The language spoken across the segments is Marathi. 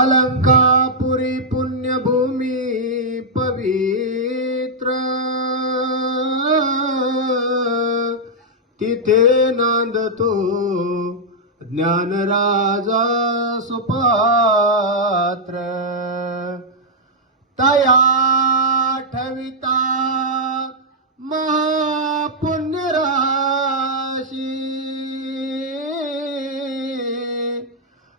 अलंकापुरी पुण्यभूमी पवित्र, तिथे नांदतो ज्ञानराजा सुपात्र. तया ठविता महापुण्यराशी,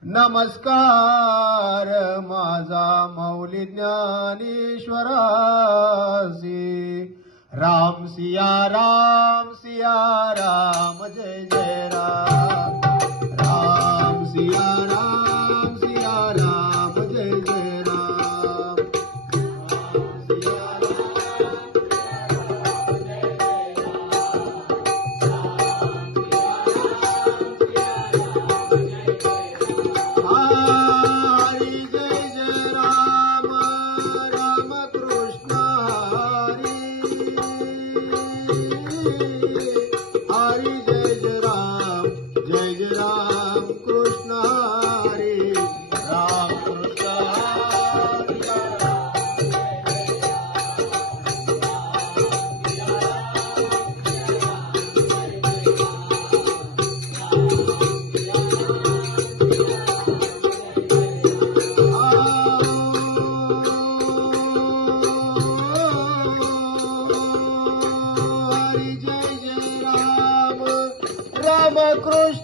नमस्कार माझा मौली ज्ञानेश्वरासी. राम सिया राम जय जय राम. राम सिया राम जय जय राम. हरी जय जय राम, राम कृष्ण हरी. हरी जय जय राम कृष्ण हरी. राम कृष्ण राम कृष्ण